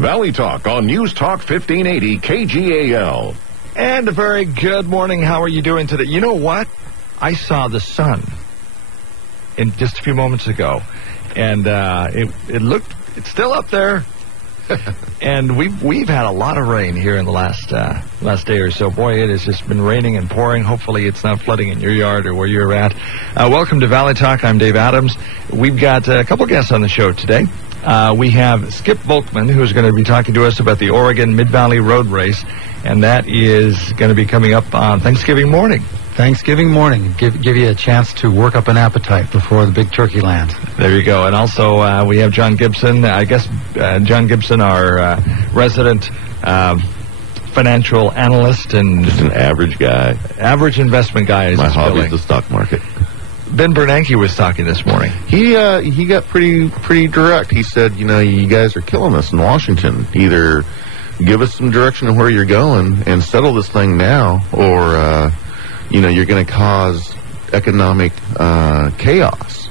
Valley Talk on News Talk 1580 KGAL. And a very good morning. How are you doing today? You know what? I saw the sun in just a few moments ago, and it's still up there. And we've had a lot of rain here in the last day or so. Boy, it has just been raining and pouring. Hopefully it's not flooding in your yard or where you're at. Welcome to Valley Talk. I'm Dave Adams. We've got a couple guests on the show today. We have Skip Volkman, who's going to be talking to us about the Oregon Mid-Valley Road Race, and that is going to be coming up on Thanksgiving morning. Thanksgiving morning. Give you a chance to work up an appetite before the big turkey lands. There you go. And also we have John Gibson. I guess John Gibson, our resident financial analyst and just an average guy, average investment guy. My hobby is the stock market. Ben Bernanke was talking this morning. He got pretty direct. He said, you guys are killing us in Washington. Either give us some direction of where you're going and settle this thing now, or you're going to cause economic chaos.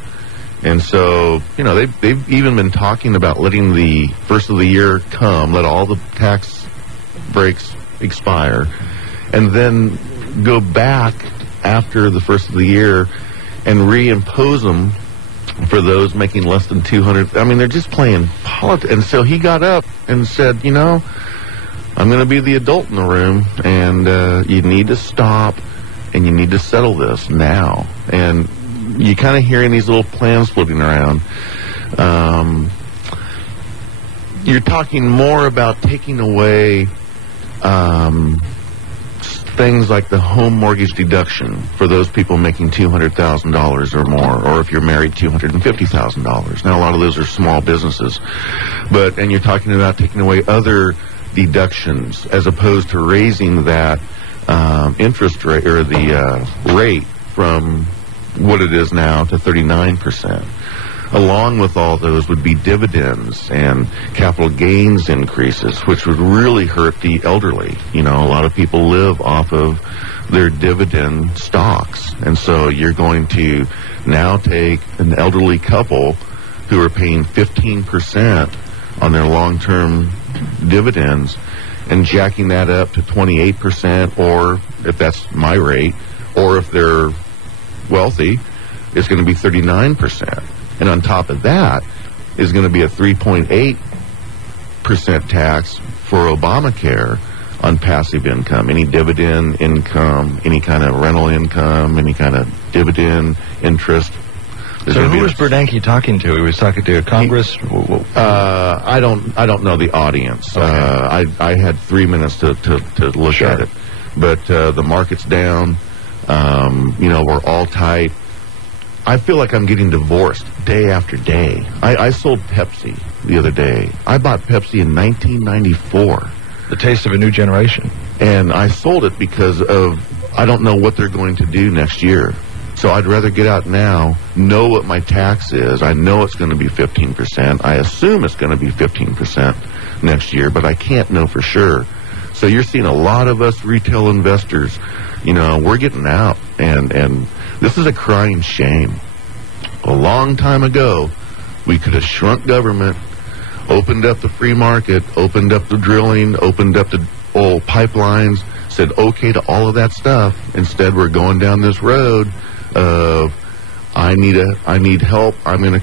And so, they've even been talking about letting the first of the year come, let all the tax breaks expire, and then go back after the first of the year and reimpose them for those making less than 200. I mean, they're just playing politics. And so he got up and said, I'm going to be the adult in the room, and you need to stop, and you need to settle this now. And you kind of hearing these little plans floating around. You're talking more about taking away things like the home mortgage deduction for those people making $200,000 or more, or if you're married, $250,000. Now, a lot of those are small businesses. And you're talking about taking away other deductions as opposed to raising that interest rate, or the rate, from what it is now to 39%. Along with all those would be dividends and capital gains increases, which would really hurt the elderly. A lot of people live off of their dividend stocks. And so you're going to now take an elderly couple who are paying 15% on their long-term dividends and jacking that up to 28%, or if that's my rate, or if they're wealthy, it's going to be 39%. And on top of that is going to be a 3.8% tax for Obamacare on passive income, any dividend income, any kind of rental income, any kind of dividend interest. So who was Bernanke talking to? He was talking to Congress? I don't know the audience. Okay. I had 3 minutes to look at it. But the market's down. We're all tight. I feel like I'm getting divorced day after day. I sold Pepsi the other day. I bought Pepsi in 1994. The taste of a new generation. And I sold it because I don't know what they're going to do next year. So I'd rather get out now, know what my tax is. I know it's going to be 15%. I assume it's going to be 15% next year, but I can't know for sure. So you're seeing a lot of us retail investors, we're getting out, and this is a crying shame. A long time ago, we could have shrunk government, opened up the free market, opened up the drilling, opened up the oil pipelines, said okay to all of that stuff. Instead, we're going down this road of, I need help. I'm going to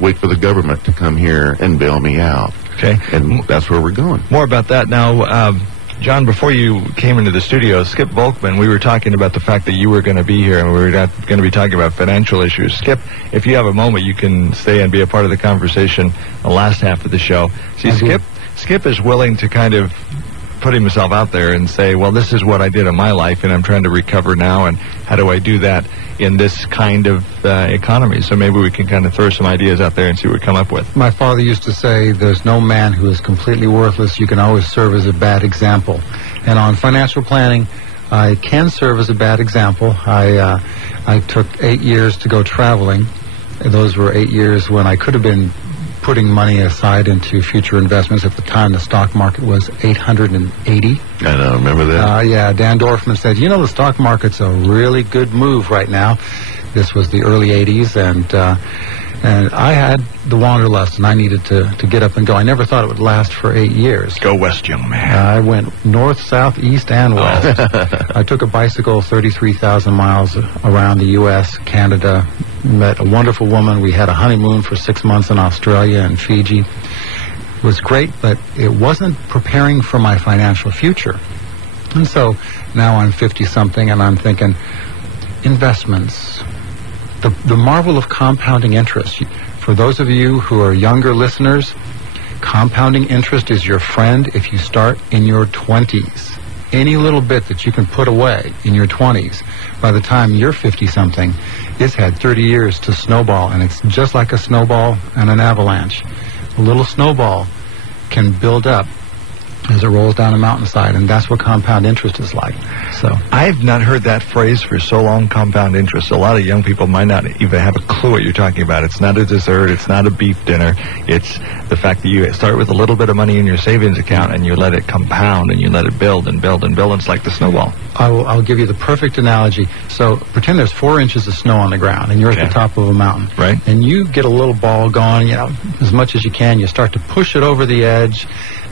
wait for the government to come here and bail me out. Okay. And that's where we're going. More about that now. John, before you came into the studio, Skip Volkman, we were talking about the fact that you were going to be here, and we were not going to be talking about financial issues. Skip, if you have a moment, you can stay and be a part of the conversation the last half of the show. See, Skip is willing to kind of put himself out there and say, well, this is what I did in my life, and I'm trying to recover now, and how do I do that in this kind of economy? So maybe we can kind of throw some ideas out there and see what we come up with. My father used to say, there's no man who is completely worthless. You can always serve as a bad example. And on financial planning, I can serve as a bad example. I took 8 years to go traveling. And those were 8 years when I could have been putting money aside into future investments. At the time, the stock market was 880. I know, remember that? Yeah, Dan Dorfman said, the stock market's a really good move right now. This was the early 80s, and And I had the wanderlust, and I needed to get up and go. I never thought it would last for 8 years. Go west, young man. I went north, south, east, and west. I took a bicycle 33,000 miles around the U.S., Canada, met a wonderful woman. We had a honeymoon for 6 months in Australia and Fiji. It was great, but it wasn't preparing for my financial future. And so now I'm 50-something, and I'm thinking, investments, the marvel of compounding interest. For those of you who are younger listeners, compounding interest is your friend if you start in your 20s. Any little bit that you can put away in your 20s, by the time you're 50-something, it's had 30 years to snowball, and it's just like a snowball and an avalanche. A little snowball can build up as it rolls down a mountainside, and that's what compound interest is like. So I've not heard that phrase for so long, compound interest. A lot of young people might not even have a clue what you're talking about. It's not a dessert. It's not a beef dinner. It's the fact that you start with a little bit of money in your savings account and you let it compound and you let it build and build and build. And it's like the snowball. I'll give you the perfect analogy. So pretend there's 4 inches of snow on the ground, and you're at the top of a mountain. Right. And you get a little ball going, as much as you can. You start to push it over the edge,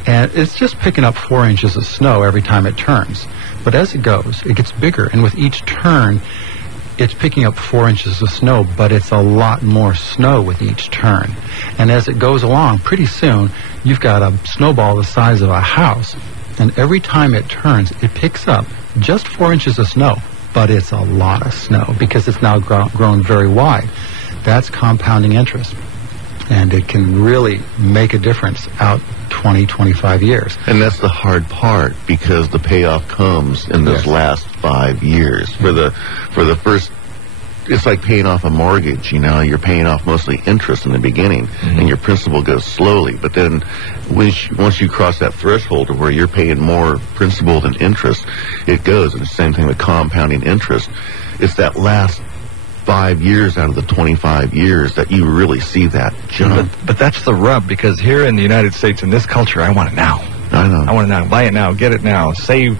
and it's just picking up 4 inches of snow every time it turns. But as it goes, it gets bigger, and with each turn, it's picking up 4 inches of snow, but it's a lot more snow with each turn. And as it goes along, pretty soon, you've got a snowball the size of a house, and every time it turns, it picks up just 4 inches of snow, but it's a lot of snow because it's now grown very wide. That's compounding interest, and it can really make a difference out 20, 25 years. And that's the hard part, because the payoff comes in those last 5 years. For the first, it's like paying off a mortgage. You're paying off mostly interest in the beginning, and your principal goes slowly. But then once you cross that threshold to where you're paying more principal than interest, it goes. And the same thing with compounding interest. It's that last 5 years out of the 25 years that you really see that jump. But that's the rub, because here in the United States, in this culture, I want it now. I know. I want it now. Buy it now. Get it now. Save,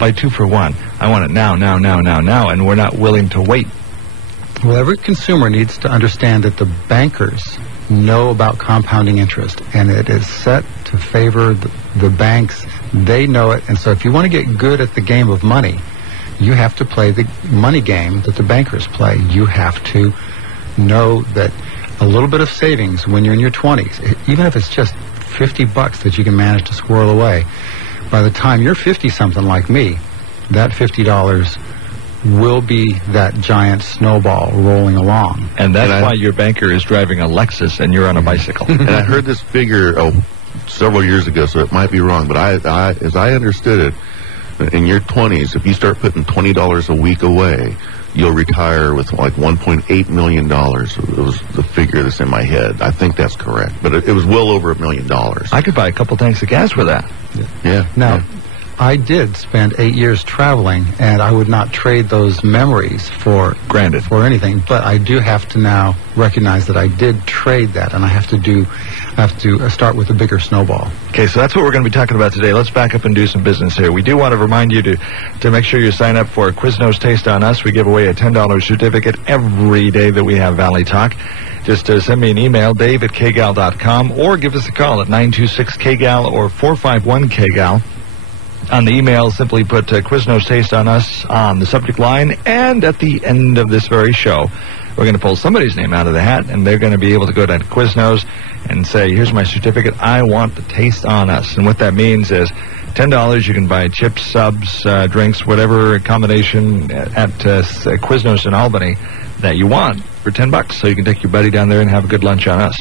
buy 2 for 1. I want it now, and we're not willing to wait. Well, every consumer needs to understand that the bankers know about compounding interest, and it is set to favor the banks. They know it, and so if you want to get good at the game of money, you have to play the money game that the bankers play. You have to know that a little bit of savings when you're in your 20s, even if it's just $50 that you can manage to squirrel away, by the time you're 50-something like me, that $50 will be that giant snowball rolling along. And that's why your banker is driving a Lexus and you're on a bicycle. And I heard this figure several years ago, so it might be wrong, but I as I understood it, in your 20s, if you start putting $20 a week away, you'll retire with like $1.8 million. It was the figure that's in my head. I think that's correct. But it was well over $1 million. I could buy a couple tanks of gas with that. Yeah. Now, I did spend 8 years traveling, and I would not trade those memories for anything. But I do have to now recognize that I did trade that, and I have to start with a bigger snowball. Okay, so that's what we're going to be talking about today. Let's back up and do some business here. We do want to remind you to make sure you sign up for Quiznos Taste on Us. We give away a $10 certificate every day that we have Valley Talk. Just send me an email, dave@kgal.com, or give us a call at 926-KGAL or 451-KGAL. On the email, simply put Quiznos Taste on Us on the subject line, and at the end of this very show, we're going to pull somebody's name out of the hat, and they're going to be able to go to Quiznos and say, here's my certificate, I want the Taste on Us. And what that means is $10, you can buy chips, subs, drinks, whatever combination at Quiznos in Albany that you want for $10, so you can take your buddy down there and have a good lunch on us.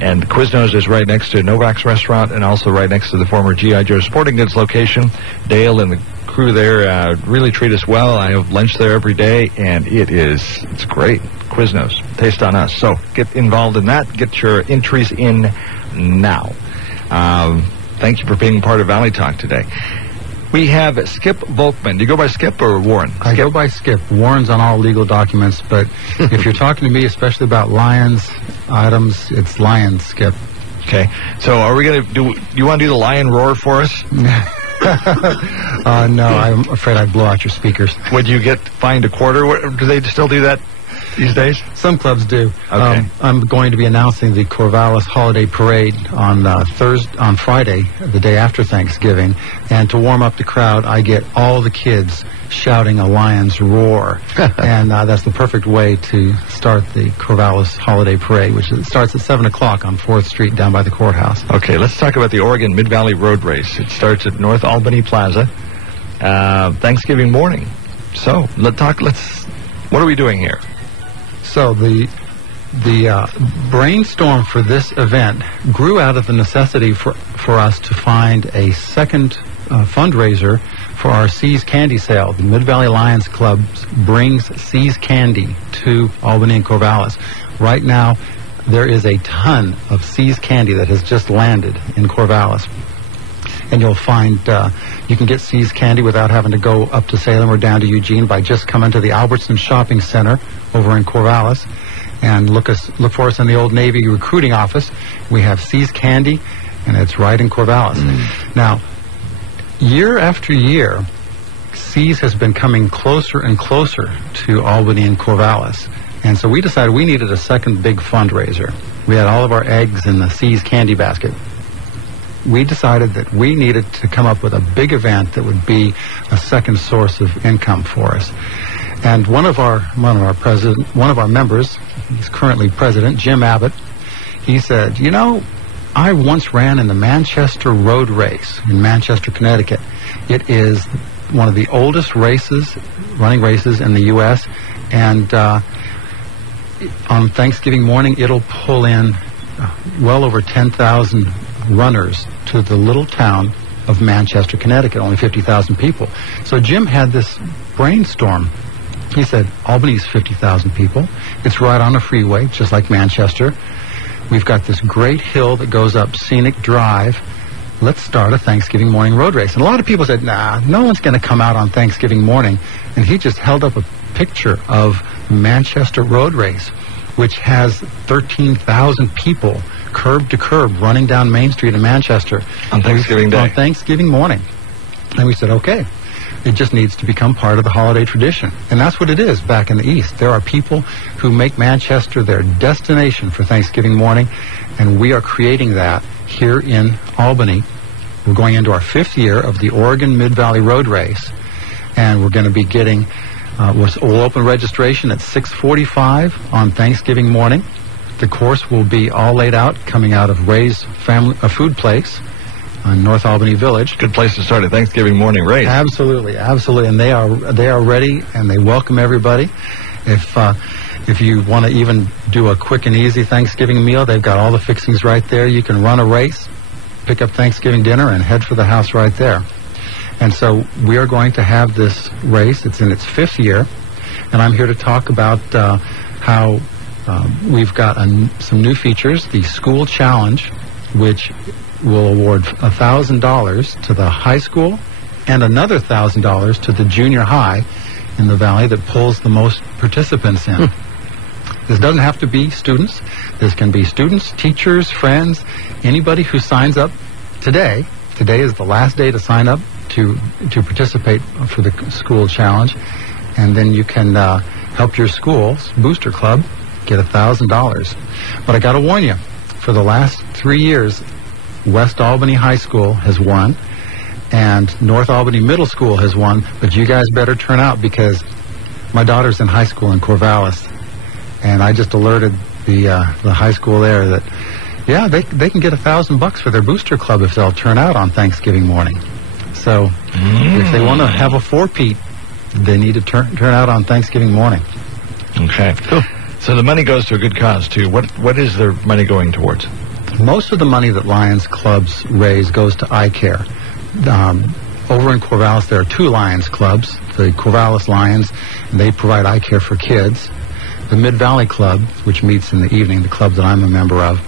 And Quiznos is right next to Novak's Restaurant and also right next to the former G.I. Joe Sporting Goods location. Dale and the crew there really treat us well. I have lunch there every day, and it's great. Quiznos, Taste on Us. So get involved in that. Get your entries in now. Thank you for being part of Valley Talk today. We have Skip Volkman. Do you go by Skip or Warren? I go by Skip. Warren's on all legal documents, but if you're talking to me, especially about Lions items, it's Lion Skip. Okay. So are we going to you want to do the lion roar for us? No, I'm afraid I'd blow out your speakers. Would you get fined $0.25? Do they still do that? these days? Some clubs do. Okay. I'm going to be announcing the Corvallis Holiday Parade on Friday, the day after Thanksgiving. And to warm up the crowd, I get all the kids shouting a lion's roar. And that's the perfect way to start the Corvallis Holiday Parade, which starts at 7 o'clock on 4th Street down by the courthouse. Okay, let's talk about the Oregon Mid-Valley Road Race. It starts at North Albany Plaza Thanksgiving morning. So, what are we doing here? So the brainstorm for this event grew out of the necessity for us to find a second fundraiser for our Seas Candy Sale. The Mid-Valley Lions Club brings Seas Candy to Albany and Corvallis. Right now, there is a ton of Seas Candy that has just landed in Corvallis. And you'll find you can get Seas Candy without having to go up to Salem or down to Eugene by just coming to the Albertson Shopping Center over in Corvallis and look for us in the Old Navy recruiting office. We have Seas Candy, and it's right in Corvallis. Now, year after year, Seas has been coming closer and closer to Albany and Corvallis. And so we decided we needed a second big fundraiser. We had all of our eggs in the Seas Candy basket. We decided that we needed to come up with a big event that would be a second source of income for us. And one of our members, he's currently president, Jim Abbott, he said, you know, I once ran in the Manchester Road Race in Manchester, Connecticut. It is one of the oldest running races in the U.S., and on Thanksgiving morning, it'll pull in well over 10,000 runners to the little town of Manchester, Connecticut, only 50,000 people. So Jim had this brainstorm. He said, Albany's 50,000 people. It's right on a freeway, just like Manchester. We've got this great hill that goes up Scenic Drive. Let's start a Thanksgiving morning road race. And a lot of people said, nah, no one's going to come out on Thanksgiving morning. And he just held up a picture of Manchester Road Race, which has 13,000 people curb to curb running down Main Street in Manchester on Thanksgiving Day. On Thanksgiving morning. And we said, okay, it just needs to become part of the holiday tradition. And that's what it is back in the East. There are people who make Manchester their destination for Thanksgiving morning, and we are creating that here in Albany. We're going into our 5th year of the Oregon Mid-Valley Road Race, and we're going to be getting, we'll open registration at 6:45 on Thanksgiving morning. The course will be all laid out, coming out of Ray's food place on North Albany Village. Good place to start a Thanksgiving morning race. Absolutely, absolutely, and they are ready, and they welcome everybody. If you want to even do a quick and easy Thanksgiving meal, they've got all the fixings right there. You can run a race, pick up Thanksgiving dinner, and head for the house right there. And so we are going to have this race. It's in its 5th year, and I'm here to talk about how we've got some new features. The School Challenge, which will award $1,000 to the high school and another $1,000 to the junior high in the valley that pulls the most participants in. This doesn't have to be students. This can be students, teachers, friends, anybody who signs up today. Today is the last day to sign up to participate for the School Challenge, and then you can help your school's booster club get $1,000. But I got to warn you, for the last 3 years, West Albany High School has won, and North Albany Middle School has won, but you guys better turn out because my daughter's in high school in Corvallis, and I just alerted the high school there that, yeah, they can get $1,000 for their booster club if they'll turn out on Thanksgiving morning. So if they want to have a four-peat, they need to turn out on Thanksgiving morning. Okay. Cool. So the money goes to a good cause, too. What is their money going towards? Most of the money that Lions clubs raise goes to eye care. Over in Corvallis, there are 2 Lions clubs. The Corvallis Lions, and they provide eye care for kids. The Mid-Valley Club, which meets in the evening, the club that I'm a member of,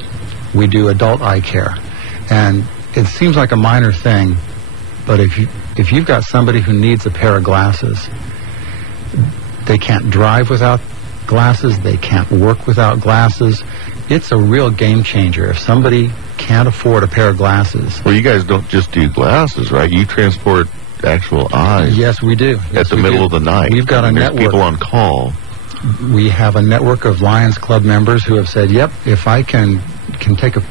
we do adult eye care. And it seems like a minor thing, but if you've got somebody who needs a pair of glasses, they can't drive without glasses, they can't work without glasses. It's a real game changer if somebody can't afford a pair of glasses. Well, you guys don't just do glasses, right? You transport actual eyes. Yes, we do. At the middle of the night. We've got a There's network. People on call. We have a network of Lions Club members who have said, yep, if I can take a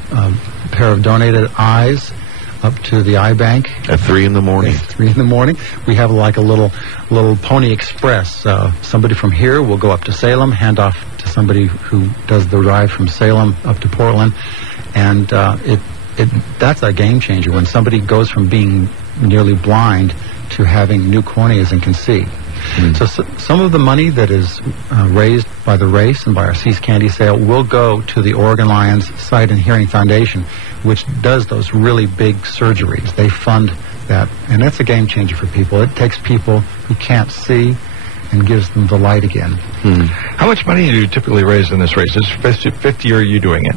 pair of donated eyes up to the eye bank. At 3 in the morning. At 3 in the morning. We have like a little Pony Express. Somebody from here will go up to Salem, hand off to somebody who does the ride from Salem up to Portland. And that's a game changer when somebody goes from being nearly blind to having new corneas and can see. So some of the money that is raised by the race and by our Seas Candy sale will go to the Oregon Lions Sight and Hearing Foundation, which does those really big surgeries. They fund that, and that's a game changer for people. It takes people who can't see and gives them the light again. How much money do you typically raise in this race? Is it 50 or are you doing it?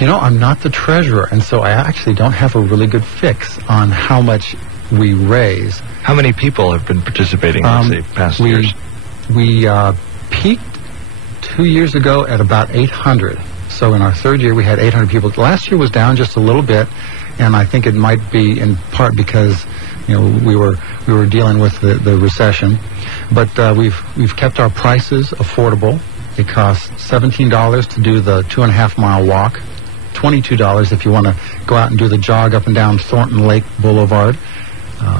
You know, I'm not the treasurer, and so I actually don't have a really good fix on how much we raise. How many people have been participating in the past years? We peaked 2 years ago at about 800. So in our third year, we had 800 people. Last year was down just a little bit, and I think it might be in part because, you know, we were dealing with the recession. But we've kept our prices affordable. It costs $17 to do the 2.5-mile walk, $22 if you want to go out and do the jog up and down Thornton Lake Boulevard.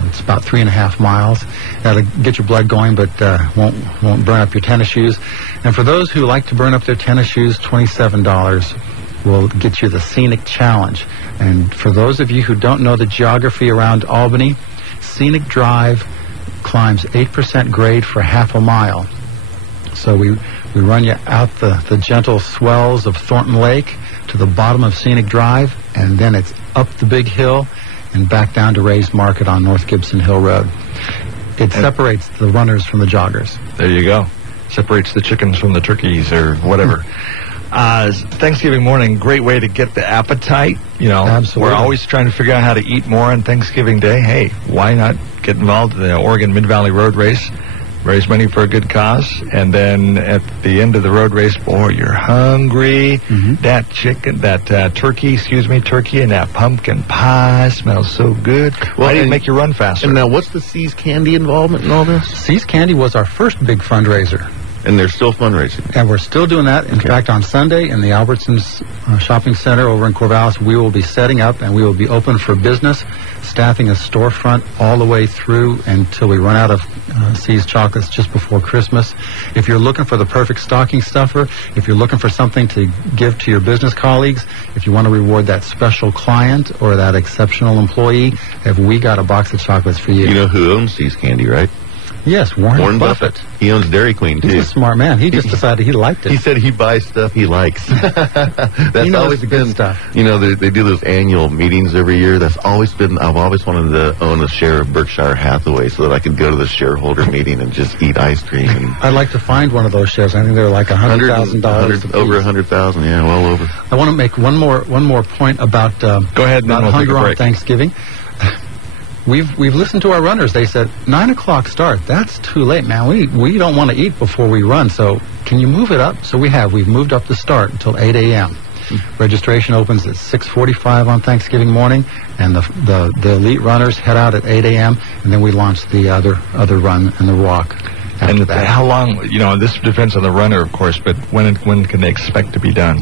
It's about 3.5 miles. That'll get your blood going, but won't burn up your tennis shoes. And for those who like to burn up their tennis shoes, $27 will get you the Scenic Challenge. And for those of you who don't know the geography around Albany, Scenic Drive climbs 8% grade for half a mile. So we run you out the gentle swells of Thornton Lake to the bottom of Scenic Drive, and then it's up the big hill and back down to Ray's Market on North Gibson Hill Road. It separates the runners from the joggers. There you go. Separates the chickens from the turkeys or whatever. Thanksgiving morning, great way to get the appetite. You know, absolutely. We're always trying to figure out how to eat more on Thanksgiving Day. Hey, why not get involved in the Oregon Mid-Valley Road Race? Raise money for a good cause, and then at the end of the road race, boy, you're hungry. That turkey, and that pumpkin pie smells so good. Well, Why did it make you run faster? And now, what's the Seas Candy involvement in all this? Seas Candy was our first big fundraiser. And they're still fundraising. And we're still doing that. In fact, on Sunday in the Albertsons Shopping Center over in Corvallis, we will be setting up and we will be open for business, staffing a storefront all the way through until we run out of Seas chocolates just before Christmas. If you're looking for the perfect stocking stuffer, if you're looking for something to give to your business colleagues, if you want to reward that special client or that exceptional employee, have we got a box of chocolates for you? You know who owns Seas Candy, right? Yes, Warren Buffett. He owns Dairy Queen, too. He's a smart man. He just decided he liked it. He said he buys stuff he likes. That's always the been good stuff. You know, they do those annual meetings every year. That's always been, I've always wanted to own a share of Berkshire Hathaway so that I could go to the shareholder meeting and just eat ice cream. And I'd like to find one of those shares. I think they're like $100,000. Over 100,000, yeah, well over. I want to make one more point about Go ahead, about hunger on Thanksgiving. We've listened to our runners. They said 9 o'clock start. That's too late, man. We don't want to eat before we run. So can you move it up? So we've moved up the start until 8 a.m. Registration opens at 6:45 on Thanksgiving morning, and the elite runners head out at 8 a.m. and then we launch the other run and the walk. And how long? You know, this depends on the runner, of course. But when can they expect to be done?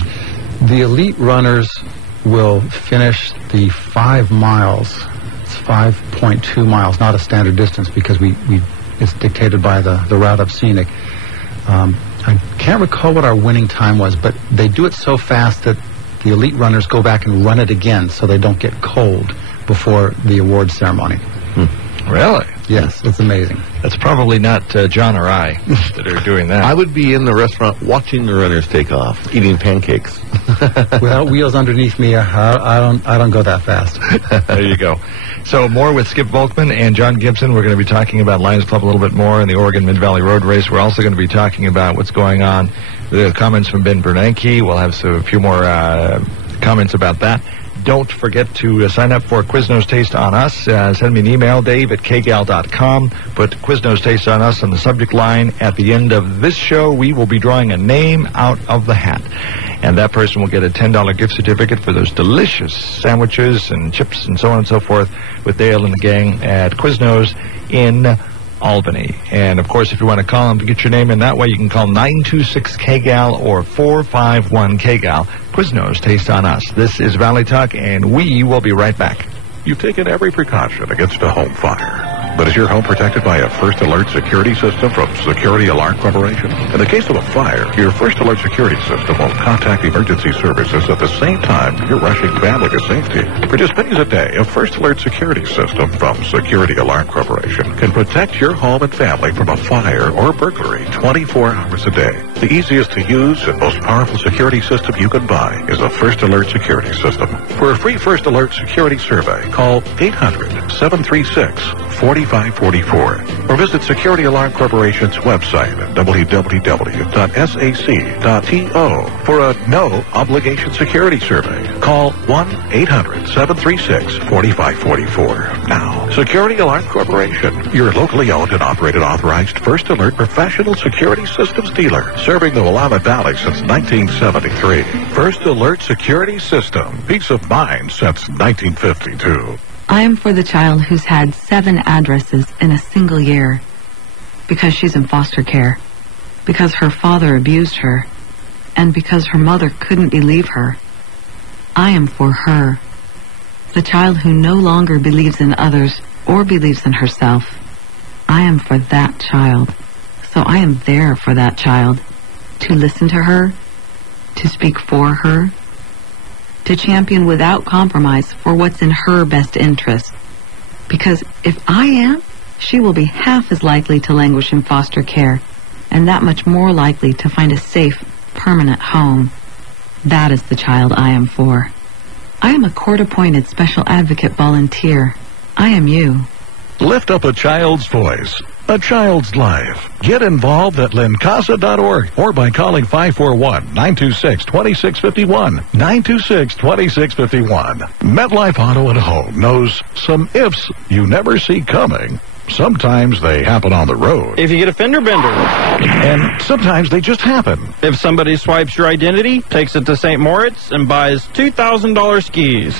The elite runners will finish the 5 miles. 5.2 miles, not a standard distance because it's dictated by the route of Scenic. I can't recall what our winning time was, but they do it so fast that the elite runners go back and run it again so they don't get cold before the award ceremony. Really? Yes, it's amazing. That's probably not John or I that are doing that. I would be in the restaurant watching the runners take off, eating pancakes. Without wheels underneath me, I don't go that fast. There you go. So more with Skip Volkman and John Gibson. We're going to be talking about Lions Club a little bit more in the Oregon Mid-Valley Road Race. We're also going to be talking about what's going on. The comments from Ben Bernanke. We'll have a few more comments about that. Don't forget to sign up for Quiznos Taste on Us. Send me an email, dave@kgal.com. Put Quiznos Taste on Us on the subject line. At the end of this show, we will be drawing a name out of the hat. And that person will get a $10 gift certificate for those delicious sandwiches and chips and so on and so forth with Dale and the gang at Quiznos in Albany. And, of course, if you want to call them to get your name in that way, you can call 926-KGAL or 451-KGAL. Quiznos, taste on us. This is Valley Talk, and we will be right back. You've taken every precaution against a home fire. But is your home protected by a First Alert security system from Security Alarm Corporation? In the case of a fire, your First Alert security system will contact emergency services at the same time you're rushing family to safety. For just pennies a day, a First Alert security system from Security Alarm Corporation can protect your home and family from a fire or burglary 24 hours a day. The easiest to use and most powerful security system you can buy is a First Alert security system. For a free First Alert security survey, call 800-736-4544 or visit Security Alarm Corporation's website at www.sac.to for a no-obligation security survey. Call 1-800-736-4544. Now, Security Alarm Corporation, your locally owned and operated authorized First Alert professional security systems dealer, serving the Willamette Valley since 1973. First Alert Security System, peace of mind since 1952. I am for the child who's had 7 addresses in a single year because she's in foster care, because her father abused her, and because her mother couldn't believe her. I am for her, the child who no longer believes in others or believes in herself. I am for that child, so I am there for that child, to listen to her, to speak for her, to champion without compromise for what's in her best interest. Because if I am, she will be half as likely to languish in foster care, and that much more likely to find a safe, permanent home. That is the child I am for. I am a court-appointed special advocate volunteer. I am you. Lift up a child's voice, a child's life. Get involved at lincasa.org or by calling 541-926-2651. 926-2651. MetLife Auto and Home knows some ifs you never see coming. Sometimes they happen on the road. If you get a fender bender. And sometimes they just happen. If somebody swipes your identity, takes it to St. Moritz, and buys $2,000 skis.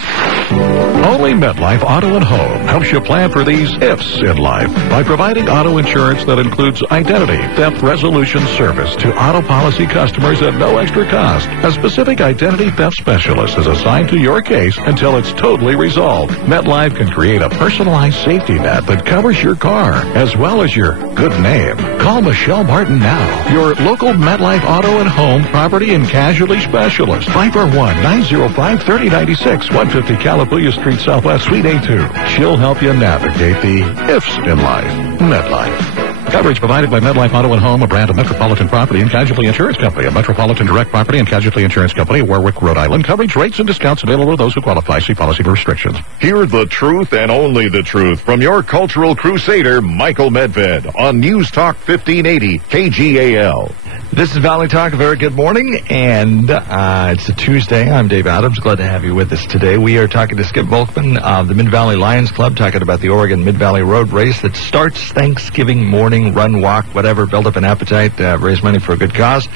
Only MetLife Auto and Home helps you plan for these ifs in life by providing auto insurance that includes identity theft resolution service to auto policy customers at no extra cost. A specific identity theft specialist is assigned to your case until it's totally resolved. MetLife can create a personalized safety net that covers your car as well as your good name. Call Michelle Martin now, your local MetLife Auto and Home property and casualty specialist. 541-905-3096, 150 Calapooya Street Southwest, Suite A2. She'll help you navigate the ifs in life. MetLife. Coverage provided by MetLife Auto and Home, a brand of Metropolitan Property and Casualty Insurance Company, a Metropolitan Direct Property and Casualty Insurance Company, Warwick, Rhode Island. Coverage rates and discounts available to those who qualify. See policy for restrictions. Hear the truth and only the truth from your cultural crusader, Michael Medved, on News Talk 1580 KGAL. This is Valley Talk. A very good morning, and it's a Tuesday. I'm Dave Adams. Glad to have you with us today. We are talking to Skip Volkman of the Mid-Valley Lions Club, talking about the Oregon Mid-Valley Road Race that starts Thanksgiving morning, run, walk, whatever, build up an appetite, raise money for a good cause.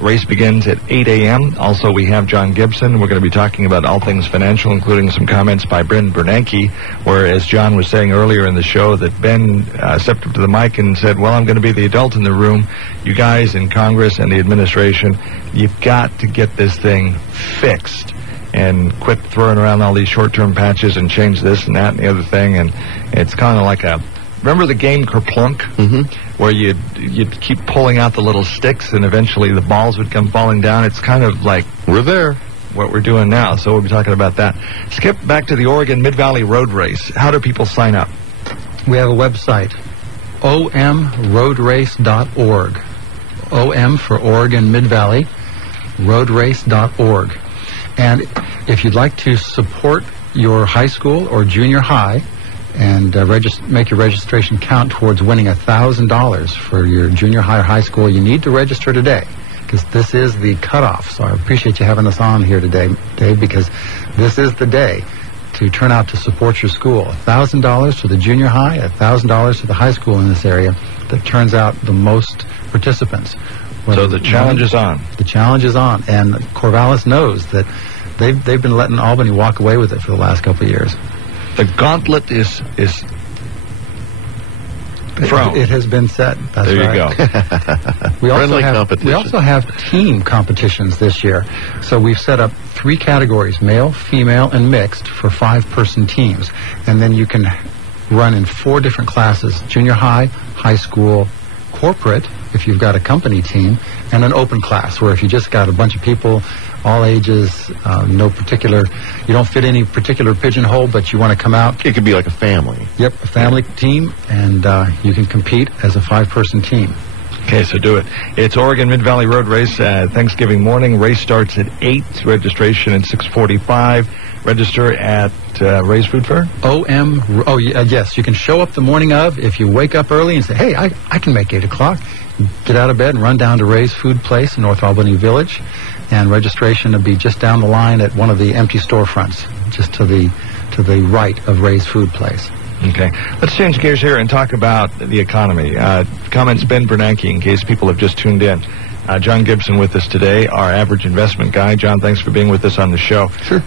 Race begins at 8 a.m. Also, we have John Gibson. We're going to be talking about all things financial, including some comments by Ben Bernanke, where, as John was saying earlier in the show, that Ben stepped up to the mic and said, well, I'm going to be the adult in the room. You guys in Congress and the administration, you've got to get this thing fixed and quit throwing around all these short-term patches and change this and that and the other thing. And it's kind of like remember the game Kerplunk? Mm-hmm. Where you'd keep pulling out the little sticks and eventually the balls would come falling down. It's kind of like We're there. what we're doing now. So we'll be talking about that. Skip, back to the Oregon Mid-Valley Road Race. How do people sign up? We have a website, omroadrace.org. OM for Oregon Mid-Valley, roadrace.org. And if you'd like to support your high school or junior high and make your registration count towards winning $1,000 for your junior high or high school, you need to register today, because this is the cutoff. So I appreciate you having us on here today, Dave, because this is the day to turn out to support your school. $1,000 to the junior high, $1,000 to the high school in this area that turns out the most participants. So the challenge is on. The challenge is on, and Corvallis knows that they've been letting Albany walk away with it for the last couple of years. The gauntlet is Throne. It has been said. That's There right. you go. We also have team competitions this year. So we've set up 3 categories, male, female, and mixed, for 5-person teams. And then you can run in 4 different classes: junior high, high school, corporate, if you've got a company team, and an open class, where if you just got a bunch of people, all ages, you don't fit any particular pigeonhole, but you want to come out. It could be like a family. Yep, a family team, and you can compete as a 5-person team. Okay, so do it. It's Oregon Mid-Valley Road Race, Thanksgiving morning. Race starts at 8, registration at 6:45. Register at Ray's Food Fair? Yes, you can show up the morning of. If you wake up early and say, hey, I can make 8 o'clock, get out of bed and run down to Ray's Food Place in North Albany Village, and registration will be just down the line at one of the empty storefronts, just to the right of Ray's Food Place. Okay. Let's change gears here and talk about the economy. Comments Ben Bernanke, in case people have just tuned in. John Gibson with us today, our average investment guy. John, thanks for being with us on the show. Sure.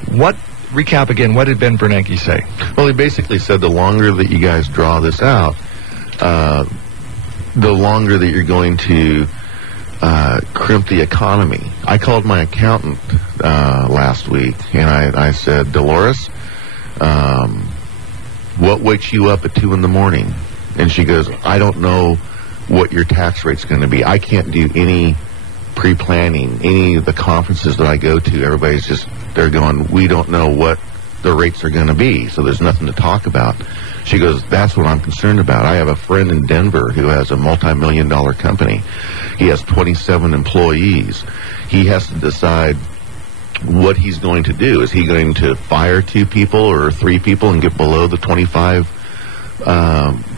Recap again, what did Ben Bernanke say? Well, he basically said the longer that you guys draw this out, the longer that you're going to crimp the economy. I called my accountant last week, and I said, Dolores, what wakes you up at 2 in the morning? And she goes, I don't know what your tax rate's going to be. I can't do any pre-planning. Any of the conferences that I go to, everybody's they're going, we don't know what the rates are going to be, so there's nothing to talk about. She goes, that's what I'm concerned about. I have a friend in Denver who has a multi-million-dollar company. He has 27 employees. He has to decide what he's going to do. Is he going to fire 2 people or 3 people and get below the 25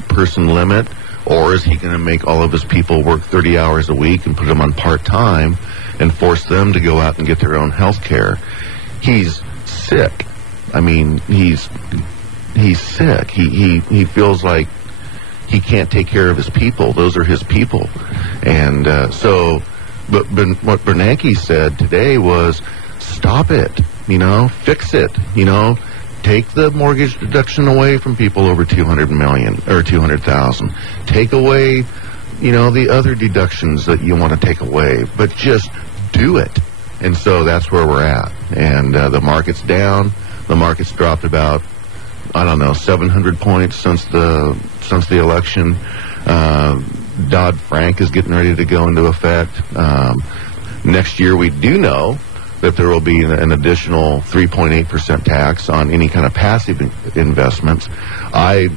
person limit? Or is he going to make all of his people work 30 hours a week and put them on part-time and force them to go out and get their own health care? He's sick. I mean, he's sick. He feels like he can't take care of his people. Those are his people. And but what Bernanke said today was, stop it, fix it, take the mortgage deduction away from people over 200 million or 200,000. Take away, the other deductions that you want to take away, but just do it. And so that's where we're at. And the market's down. The market's dropped about, 700 points since the election. Dodd-Frank is getting ready to go into effect. Next year, we do know that there will be an additional 3.8% tax on any kind of passive investments. I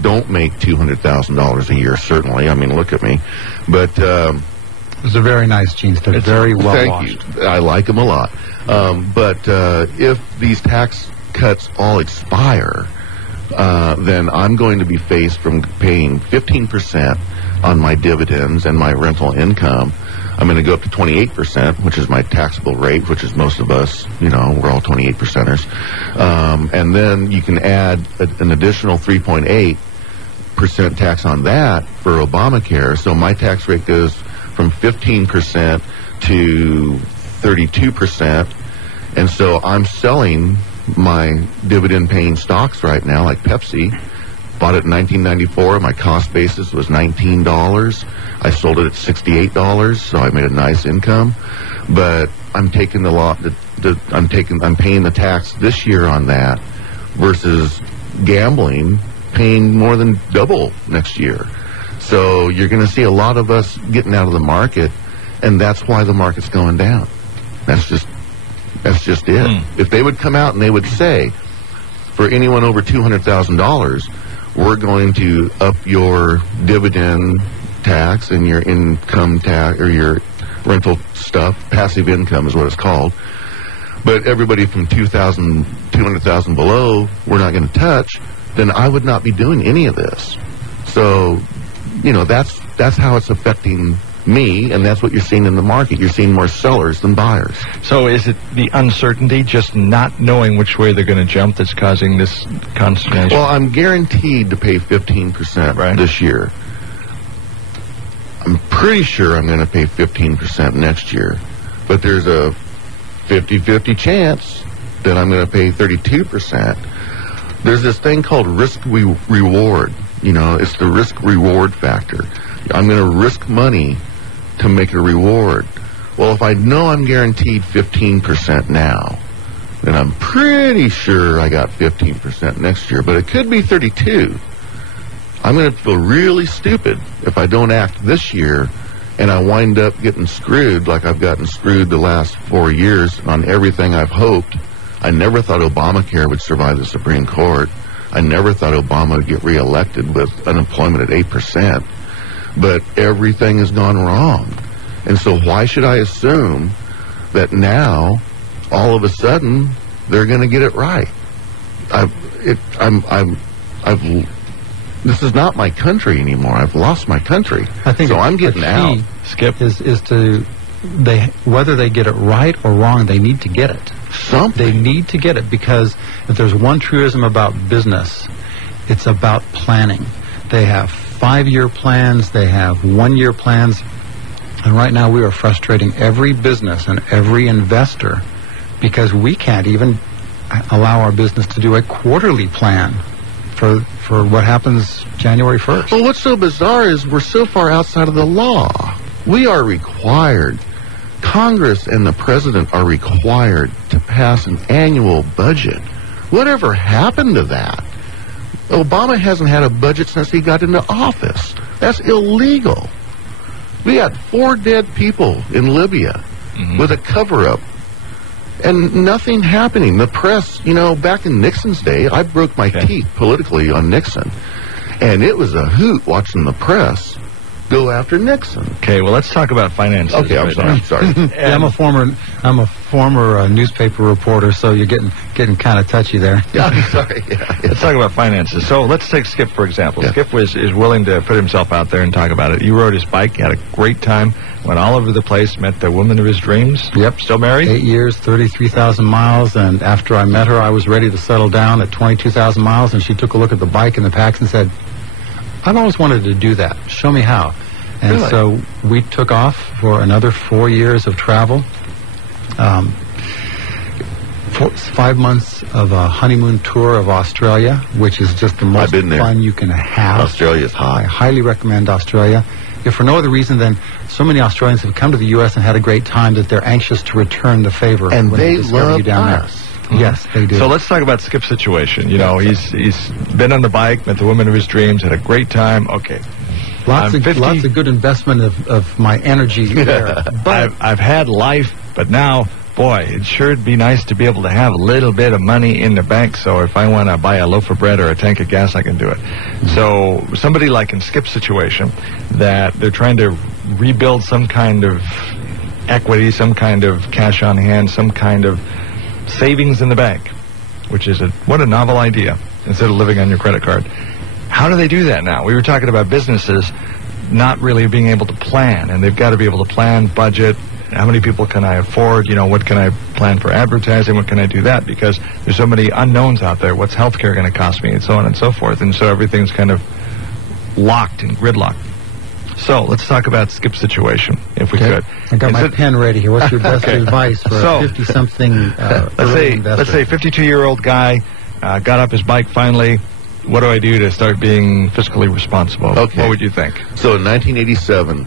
don't make $200,000 a year, certainly. I mean, look at me. But it's a very nice jeans. They're very well washed. Thank you. I like them a lot. But if these tax cuts all expire, then I'm going to be faced from paying 15% on my dividends and my rental income. I'm going to go up to 28%, which is my taxable rate, which is most of us, we're all 28%ers. And then you can add an additional 3.8% tax on that for Obamacare. So my tax rate goes from 15% to 32%. And so I'm selling my dividend-paying stocks right now, like Pepsi. Bought it in 1994. My cost basis was $19. I sold it at $68, so I made a nice income. But I'm taking I'm paying the tax this year on that versus gambling, paying more than double next year. So you're going to see a lot of us getting out of the market, and that's why the market's going down. That's just it. If they would come out and they would say, for anyone over $200,000, we're going to up your dividend tax and your income tax, or your rental stuff, passive income is what it's called. But everybody from 200,000 below, we're not going to touch, then I would not be doing any of this. So, that's how it's affecting me, and that's what you're seeing in the market. You're seeing more sellers than buyers. So is it the uncertainty, just not knowing which way they're going to jump, that's causing this consternation? Well, I'm guaranteed to pay 15% this year. I'm pretty sure I'm going to pay 15% next year. But there's a 50-50 chance that I'm going to pay 32%. There's this thing called risk reward. It's the risk-reward factor. I'm going to risk money to make a reward. Well, if I know I'm guaranteed 15% now, then I'm pretty sure I got 15% next year, but it could be 32. I'm going to feel really stupid if I don't act this year and I wind up getting screwed like I've gotten screwed the last 4 years on everything I've hoped. I never thought Obamacare would survive the Supreme Court. I never thought Obama would get reelected with unemployment at 8%. But everything has gone wrong. And so why should I assume that now, all of a sudden, they're going to get it right? This is not my country anymore. I've lost my country. I think so. I'm getting out. Skip is to whether they get it right or wrong, they need to get it. Something. They need to get it, because if there's one truism about business, it's about planning. They have 5-year plans. They have 1-year plans. And right now we are frustrating every business and every investor because we can't even allow our business to do a quarterly plan for what happens January 1st. Well, what's so bizarre is we're so far outside of the law. We are required, Congress and the President are required to pass an annual budget. Whatever happened to that? Obama hasn't had a budget since he got into office. That's illegal. We had 4 dead people in Libya with a cover-up. And nothing happening. The press, back in Nixon's day, I broke my teeth politically on Nixon. And it was a hoot watching the press go after Nixon. Okay, well, let's talk about finances. Okay, I'm sorry. Yeah, I'm a former newspaper reporter, so you're getting kind of touchy there. Yeah, I'm sorry. Yeah. Let's talk about finances. So let's take Skip, for example. Yeah. Skip is willing to put himself out there and talk about it. He rode his bike, had a great time, went all over the place, met the woman of his dreams. Yep. Still married? 8 years, 33,000 miles, and after I met her, I was ready to settle down at 22,000 miles, and she took a look at the bike and the packs and said, I've always wanted to do that. Show me how. And Really? so we took off for another 4 years of travel. 5 months of a honeymoon tour of Australia, which is just the most been there. fun you can have. Australia's hot. I highly recommend Australia. If for no other reason than so many Australians have come to the U.S. and had a great time that they're anxious to return the favor. And when they discover love you down us. there. Yes, they do. So let's talk about Skip's situation. He's been on the bike, met the woman of his dreams, had a great time. Okay. Lots I'm of 50. lots of good investment of my energy there. But I've had life, but now, boy, it sure'd be nice to be able to have a little bit of money in the bank, so if I want to buy a loaf of bread or a tank of gas, I can do it. So somebody like in Skip's situation, that they're trying to rebuild some kind of equity, some kind of cash on hand, some kind of savings in the bank, which is what a novel idea, instead of living on your credit card. How do they do that now? We were talking about businesses not really being able to plan, and they've got to be able to plan, budget. How many people can I afford? What can I plan for advertising? What can I do that? Because there's so many unknowns out there. What's healthcare going to cost me? And so on and so forth. And so everything's kind of locked and gridlocked. So let's talk about Skip's situation, if we could. I got my pen ready here. What's your best advice for a 50-something let's say 52-year-old guy got up his bike finally. What do I do to start being fiscally responsible? Okay. What would you think? So in 1987,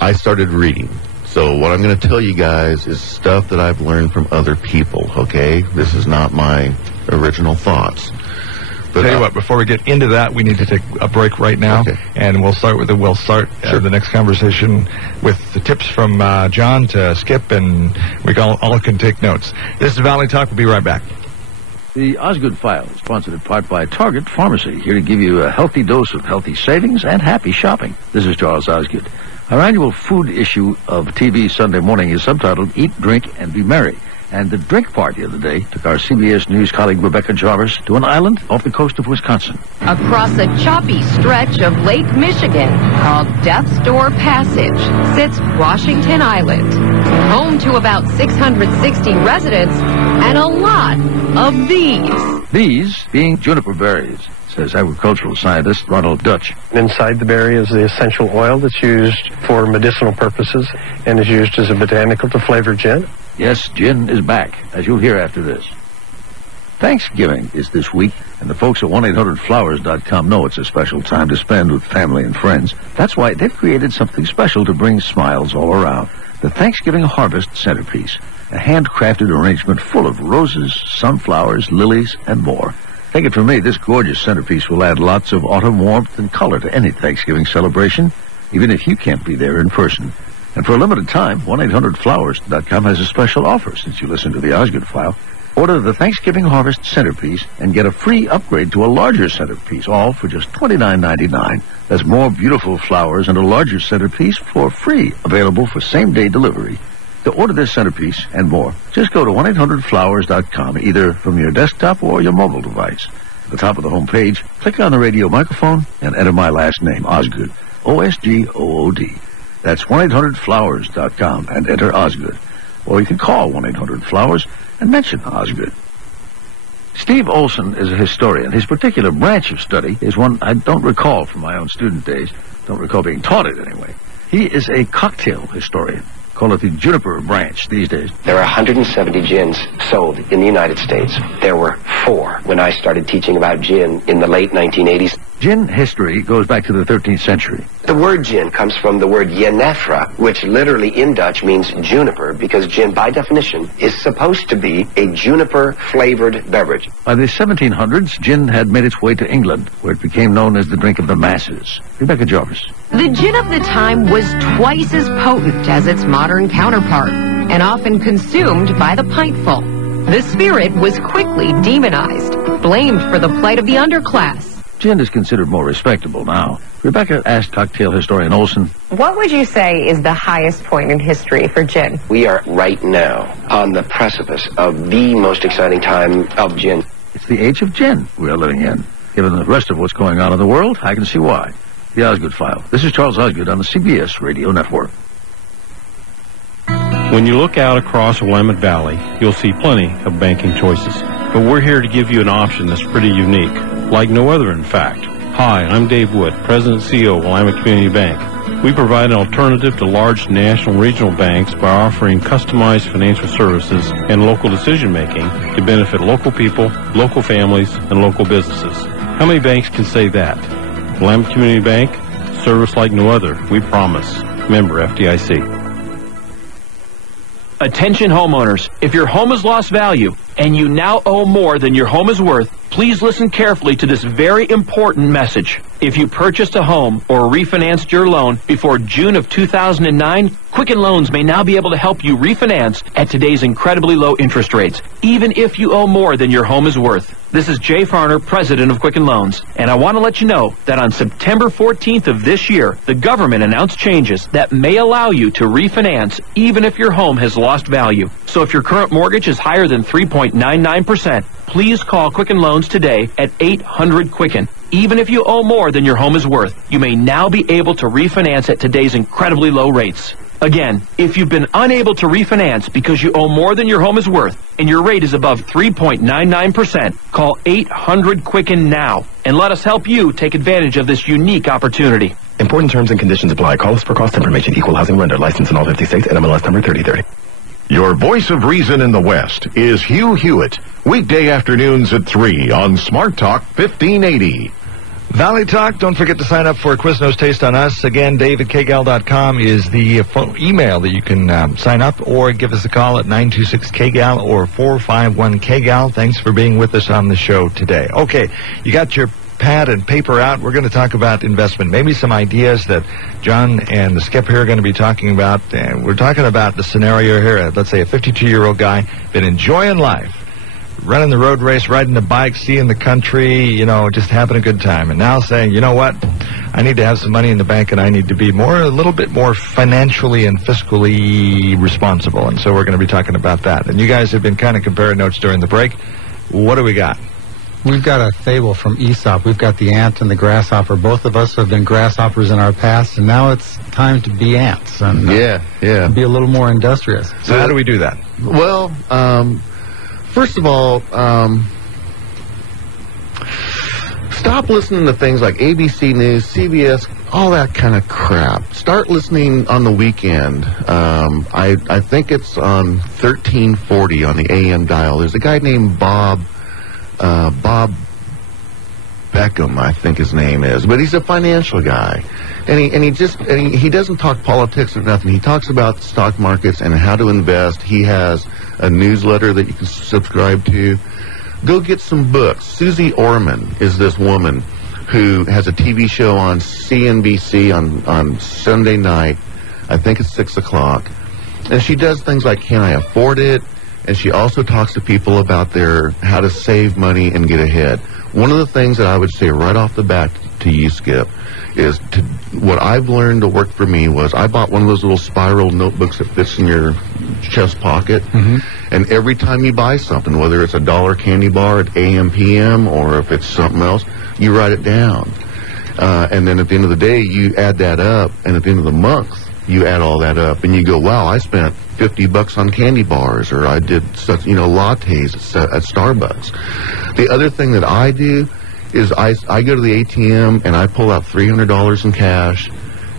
I started reading. So what I'm going to tell you guys is stuff that I've learned from other people, okay? This is not my original thoughts. But Tell you what, before we get into that, we need to take a break right now, Okay. and we'll start the next conversation with the tips from John to Skip, and we all can take notes. This is Valley Talk. We'll be right back. The Osgood File is sponsored in part by Target Pharmacy, here to give you a healthy dose of healthy savings and happy shopping. This is Charles Osgood. Our annual food issue of TV Sunday Morning is subtitled Eat, Drink, and Be Merry. And the drink party of the day took our CBS News colleague Rebecca Jarvis to an island off the coast of Wisconsin. Across a choppy stretch of Lake Michigan called Death's Door Passage sits Washington Island, home to about 660 residents and a lot of these. These being juniper berries, says agricultural scientist Ronald Dutch. Inside the berry is the essential oil that's used for medicinal purposes and is used as a botanical to flavor gin. Yes, gin is back, as you'll hear after this. Thanksgiving is this week, and the folks at 1-800-Flowers.com know it's a special time to spend with family and friends. That's why they've created something special to bring smiles all around. The Thanksgiving Harvest Centerpiece, a handcrafted arrangement full of roses, sunflowers, lilies, and more. Take it from me, this gorgeous centerpiece will add lots of autumn warmth and color to any Thanksgiving celebration, even if you can't be there in person. And for a limited time, 1-800-Flowers.com has a special offer since you listen to the Osgood File. Order the Thanksgiving Harvest Centerpiece and get a free upgrade to a larger centerpiece, all for just $29.99. That's more beautiful flowers and a larger centerpiece for free, available for same-day delivery. To order this centerpiece and more, just go to 1-800-Flowers.com, either from your desktop or your mobile device. At the top of the home page, click on the radio microphone and enter my last name, Osgood, O-S-G-O-O-D. That's 1-800-Flowers.com and enter Osgood. Or you can call 1-800-Flowers and mention Osgood. Steve Olson is a historian. His particular branch of study is one I don't recall from my own student days. Don't recall being taught it anyway. He is a cocktail historian. Call it the juniper branch these days. There are 170 gins sold in the United States. There were 4 when I started teaching about gin in the late 1980s. Gin history goes back to the 13th century. The word gin comes from the word jenever, which literally in Dutch means juniper, because gin, by definition, is supposed to be a juniper-flavored beverage. By the 1700s, gin had made its way to England, where it became known as the drink of the masses. Rebecca Jarvis. The gin of the time was twice as potent as its modern counterpart, and often consumed by the pintful. The spirit was quickly demonized, blamed for the plight of the underclass. Gin is considered more respectable now. Rebecca asked cocktail historian Olson, what would you say is the highest point in history for gin? We are right now on the precipice of the most exciting time of gin. It's the age of gin we are living in. Given the rest of what's going on in the world, I can see why. The Osgood File. This is Charles Osgood on the CBS Radio Network. When you look out across Willamette Valley, you'll see plenty of banking choices. But we're here to give you an option that's pretty unique, like no other, in fact. Hi, I'm Dave Wood, President and CEO of Willamette Community Bank. We provide an alternative to large national and regional banks by offering customized financial services and local decision-making to benefit local people, local families, and local businesses. How many banks can say that? Willamette Community Bank, service like no other, we promise. Member FDIC. Attention homeowners, if your home has lost value and you now owe more than your home is worth, please listen carefully to this very important message. If you purchased a home or refinanced your loan before June of 2009, Quicken Loans may now be able to help you refinance at today's incredibly low interest rates, even if you owe more than your home is worth. This is Jay Farner, president of Quicken Loans, and I want to let you know that on September 14th of this year, the government announced changes that may allow you to refinance even if your home has lost value. So if your current mortgage is higher than 3.99%, please call Quicken Loans today at 800-QUICKEN. Even if you owe more than your home is worth, you may now be able to refinance at today's incredibly low rates. Again, if you've been unable to refinance because you owe more than your home is worth and your rate is above 3.99%, call 800-QUICKEN now and let us help you take advantage of this unique opportunity. Important terms and conditions apply. Call us for cost information. Equal housing lender. License in all 50 states. NMLS number 3030. Your voice of reason in the West is Hugh Hewitt. Weekday afternoons at 3 on Smart Talk 1580. Valley Talk, don't forget to sign up for a Quiznos Taste on Us. Again, Dave at KGAL.com is the email that you can sign up, or give us a call at 926-KGAL or 451-KGAL. Thanks for being with us on the show today. Okay, you got your pad and paper out. We're going to talk about investment, maybe some ideas that John and the Skip here are going to be talking about. And we're talking about the scenario here. Let's say a 52-year-old guy, been enjoying life, running the road race, riding the bike, seeing the country, just having a good time. And now saying, you know what, I need to have some money in the bank and I need to be a little bit more financially and fiscally responsible. And so we're going to be talking about that. And you guys have been kind of comparing notes during the break. What do we got? We've got a fable from Aesop. We've got the ant and the grasshopper. Both of us have been grasshoppers in our past, and now it's time to be ants and be a little more industrious. So how do we do that? Well, first of all, stop listening to things like ABC News, CBS, all that kind of crap. Start listening on the weekend. I think it's on 1340 on the AM dial. There's a guy named Bob Bob Beckham, I think his name is, but he's a financial guy, and he doesn't talk politics or nothing. He talks about the stock markets and how to invest. He has a newsletter that you can subscribe to. Go get some books. Susie Orman is this woman who has a TV show on CNBC on Sunday night. I think it's 6 o'clock, and she does things like Can I Afford It? And she also talks to people about how to save money and get ahead. One of the things that I would say right off the bat to you, Skip, is what I've learned to work for me was I bought one of those little spiral notebooks that fits in your chest pocket. And every time you buy something, whether it's a $1 candy bar at AM, PM, or if it's something else, you write it down. And then at the end of the day, you add that up. And at the end of the month, you add all that up. And you go, wow, I spent $50 on candy bars, or I did such, lattes at Starbucks. The other thing that I do is I go to the ATM and I pull out $300 in cash,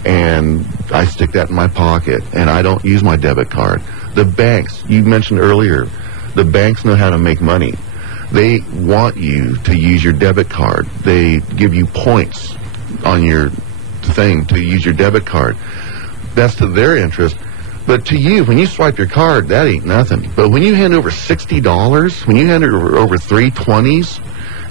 and I stick that in my pocket, and I don't use my debit card. The banks, you mentioned earlier, the banks know how to make money. They want you to use your debit card. They give you points on your thing to use your debit card. That's to their interest. But to you, when you swipe your card, that ain't nothing. But when you hand over $60, when you hand over 3 20s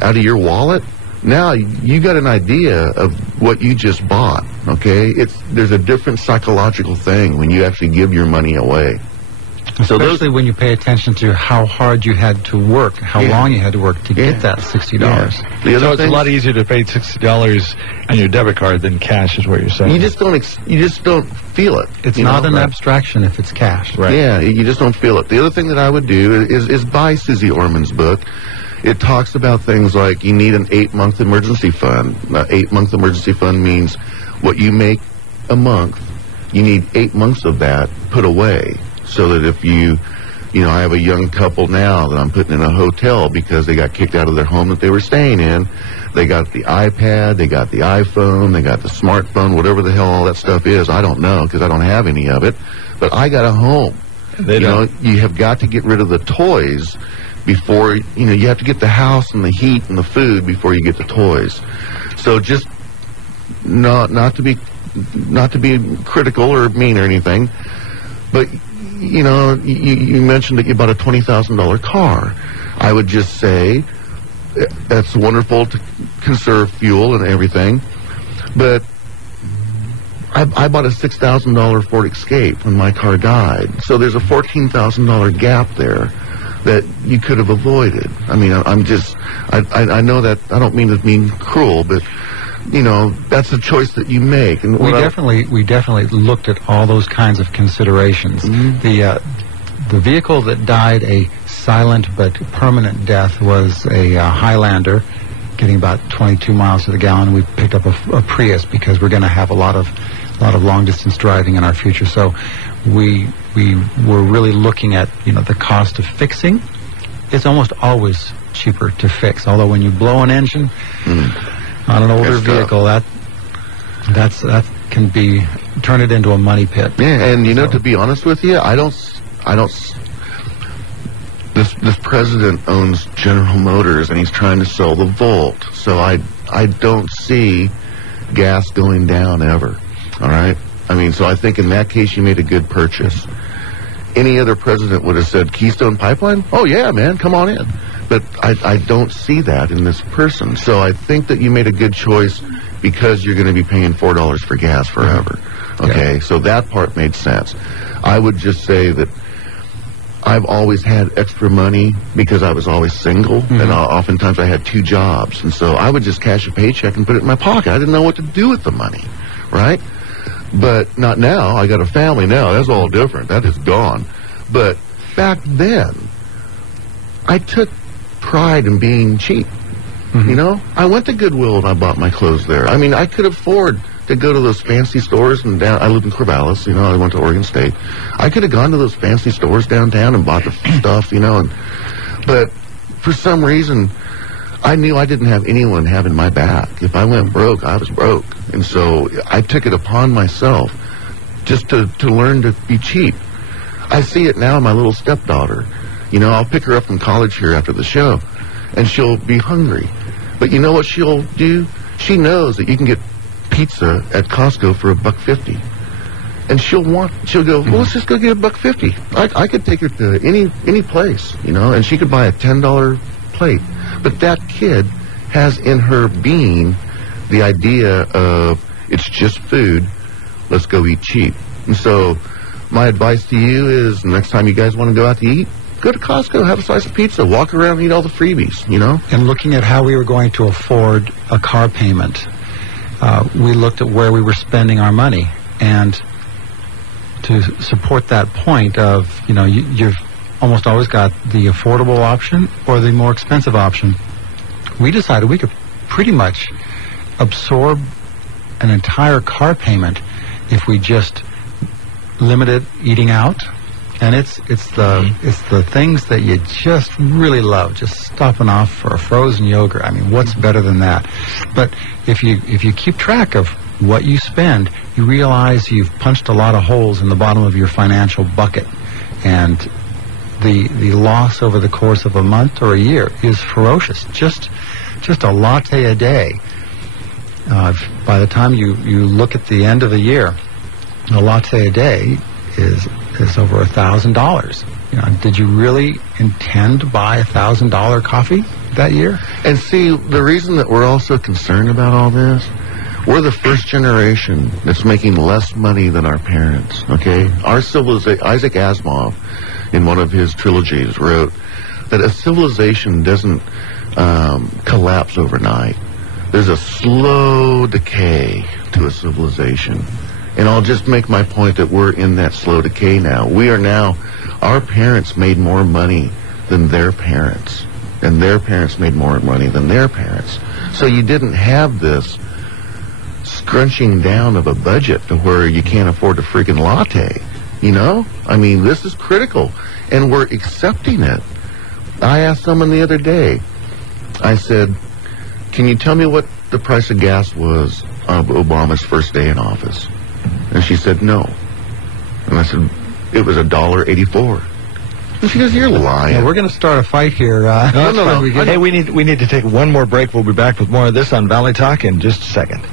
out of your wallet, now you got an idea of what you just bought, okay? There's a different psychological thing when you actually give your money away. Especially when you pay attention to how hard you had to work, how long you had to work to get that $60. So it's a lot easier to pay $60 on your debit card than cash, is what you're saying. You just don't feel it. It's not an abstraction if it's cash. Right. Yeah, you just don't feel it. The other thing that I would do is buy Susie Orman's book. It talks about things like you need an 8-month emergency fund. An 8-month emergency fund means what you make a month, you need 8 months of that put away. So that if I have a young couple now that I'm putting in a hotel because they got kicked out of their home that they were staying in. They got the iPad, they got the iPhone, they got the smartphone, whatever the hell all that stuff is. I don't know because I don't have any of it. But I got a home. You have got to get rid of the toys before, you have to get the house and the heat and the food before you get the toys. So just not to be critical or mean or anything, but you mentioned that you bought a $20,000 car. I would just say that's wonderful to conserve fuel and everything, but I bought a $6,000 Ford Escape when my car died. So there's a $14,000 gap there that you could have avoided. I mean, I know that I don't mean to be cruel, but that's a choice that you make. And we definitely looked at all those kinds of considerations. The vehicle that died a silent but permanent death was a Highlander, getting about 22 miles to the gallon. We picked up a Prius because we're going to have a lot of long distance driving in our future. So we were really looking at the cost of fixing. It's almost always cheaper to fix. Although when you blow an engine on an older vehicle, that can turn it into a money pit. Yeah, and to be honest with you, I don't. This president owns General Motors, and he's trying to sell the Volt. So I don't see gas going down ever. All right. I mean, so I think in that case you made a good purchase. Any other president would have said Keystone Pipeline. Oh yeah, man, come on in. But I don't see that in this person. So I think that you made a good choice because you're going to be paying $4 for gas forever. Okay, so that part made sense. I would just say that I've always had extra money because I was always single, and oftentimes I had 2 jobs. And so I would just cash a paycheck and put it in my pocket. I didn't know what to do with the money, right? But not now. I got a family now. That's all different. That is gone. But back then, I took pride in being cheap. I went to Goodwill and I bought my clothes there. I mean, I could afford to go to those fancy stores and I live in Corvallis, I went to Oregon State. I could have gone to those fancy stores downtown and bought the stuff, but for some reason, I knew I didn't have anyone having my back. If I went broke, I was broke. And so I took it upon myself just to learn to be cheap. I see it now in my little stepdaughter. I'll pick her up from college here after the show. and she'll be hungry. But you know what she'll do? She knows that you can get pizza at Costco for $1.50. And she'll go, well, let's just go get $1.50. I could take her to any place, you know, and she could buy a $10 plate. But that kid has in her being the idea of, it's just food, let's go eat cheap. And so my advice to you is, next time you guys want to go out to eat, go to Costco, have a slice of pizza, walk around and eat all the freebies, you know? And looking at how we were going to afford a car payment, we looked at where we were spending our money. And to support that point of, you know, you've almost always got the affordable option or the more expensive option, we decided we could pretty much absorb an entire car payment if we just limited eating out. And it's the things that you just really love, just stopping off for a frozen yogurt. I mean, what's better than that? But if you keep track of what you spend, you realize you've punched a lot of holes in the bottom of your financial bucket, and the loss over the course of a month or a year is ferocious. Just a latte a day. By the time you look at the end of the year, a latte a day is over $1,000. You know, did you really intend to buy $1,000 coffee that year? And see, the reason that we're all so concerned about all this, we're the first generation that's making less money than our parents, okay? Our civilization, Isaac Asimov, in one of his trilogies, wrote that a civilization doesn't collapse overnight. There's a slow decay to a civilization. And I'll just make my point that we're in that slow decay now. We are now, our parents made more money than their parents. And their parents made more money than their parents. So you didn't have this scrunching down of a budget to where you can't afford a freaking latte, you know? I mean, this is critical, and we're accepting it. I asked someone the other day, I said, can you tell me what the price of gas was on Obama's first day in office? And she said, no. And I said, it was $1.84. And she goes, you're lying. Yeah, we're going to start a fight here. No. Hey, we need to take one more break. We'll be back with more of this on Valley Talk in just a second.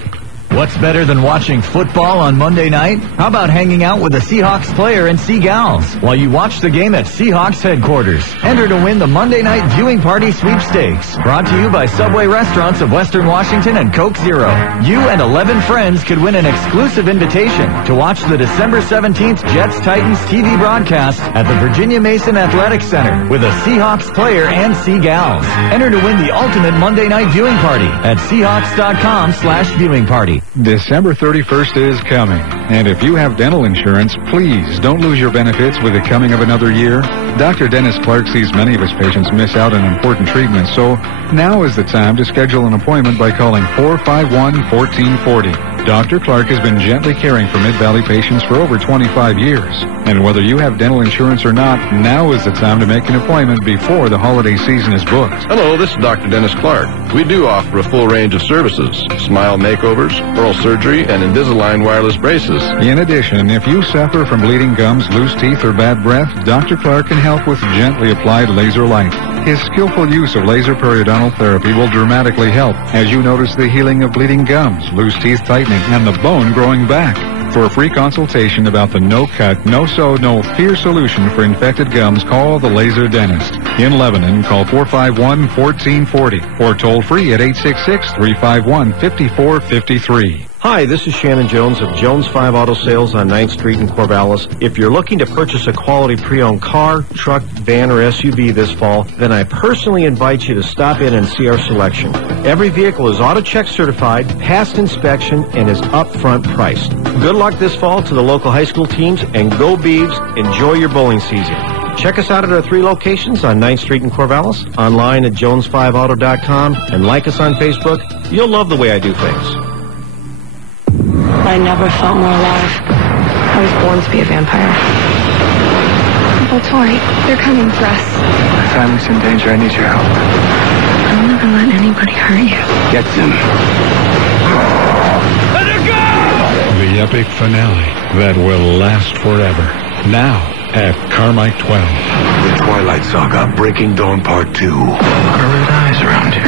What's better than watching football on Monday night? How about hanging out with a Seahawks player and Seagals while you watch the game at Seahawks headquarters? Enter to win the Monday Night Viewing Party Sweepstakes, brought to you by Subway Restaurants of Western Washington and Coke Zero. You and 11 friends could win an exclusive invitation to watch the December 17th Jets-Titans TV broadcast at the Virginia Mason Athletic Center with a Seahawks player and Seagals. Enter to win the ultimate Monday Night Viewing Party at Seahawks.com/viewing party. December 31st is coming, and if you have dental insurance, please don't lose your benefits with the coming of another year. Dr. Dennis Clark sees many of his patients miss out on important treatments, so now is the time to schedule an appointment by calling 451-1440. Dr. Clark has been gently caring for Mid-Valley patients for over 25 years. And whether you have dental insurance or not, now is the time to make an appointment before the holiday season is booked. Hello, this is Dr. Dennis Clark. We do offer a full range of services: smile makeovers, oral surgery, and Invisalign wireless braces. In addition, if you suffer from bleeding gums, loose teeth, or bad breath, Dr. Clark can help with gently applied laser light. His skillful use of laser periodontal therapy will dramatically help as you notice the healing of bleeding gums, loose teeth tightening, and the bone growing back. For a free consultation about the no-cut, no-sew, no-fear solution for infected gums, call the Laser Dentist. In Lebanon, call 451-1440 or toll free at 866-351-5453. Hi, this is Shannon Jones of Jones 5 Auto Sales on 9th Street in Corvallis. If you're looking to purchase a quality pre-owned car, truck, van, or SUV this fall, then I personally invite you to stop in and see our selection. Every vehicle is auto-check certified, passed inspection, and is upfront priced. Good luck this fall to the local high school teams, and go Beavs, enjoy your bowling season. Check us out at our 3 locations on 9th Street in Corvallis, online at jones5auto.com, and like us on Facebook. You'll love the way I do things. I never felt more alive. I was born to be a vampire. Uncle Tori, they're coming for us. My family's in danger. I need your help. I'll never let anybody hurt you. Get them. Let her go! The epic finale that will last forever. Now at Carmike 12. The Twilight Saga, Breaking Dawn Part 2. A lot of red eyes around here.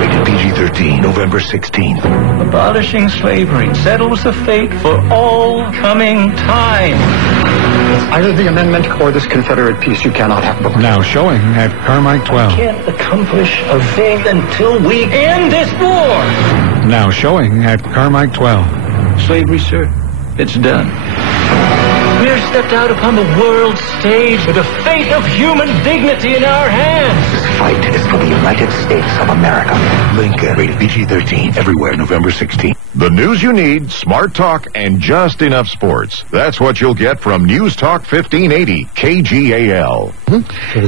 Rated PG-13, November 16th. Abolishing slavery settles the fate for all coming time. It's either the amendment or this Confederate peace. You cannot have both. Now showing at Carmike 12. We can't accomplish a thing until we end this war. Now showing at Carmike 12. Slavery, sir, it's done. We're stepped out upon the world stage with the fate of human dignity in our hands. This fight is for the United States of America. Lincoln, rated PG-13, everywhere, November 16th. The news you need, smart talk, and just enough sports. That's what you'll get from News Talk 1580, KGAL.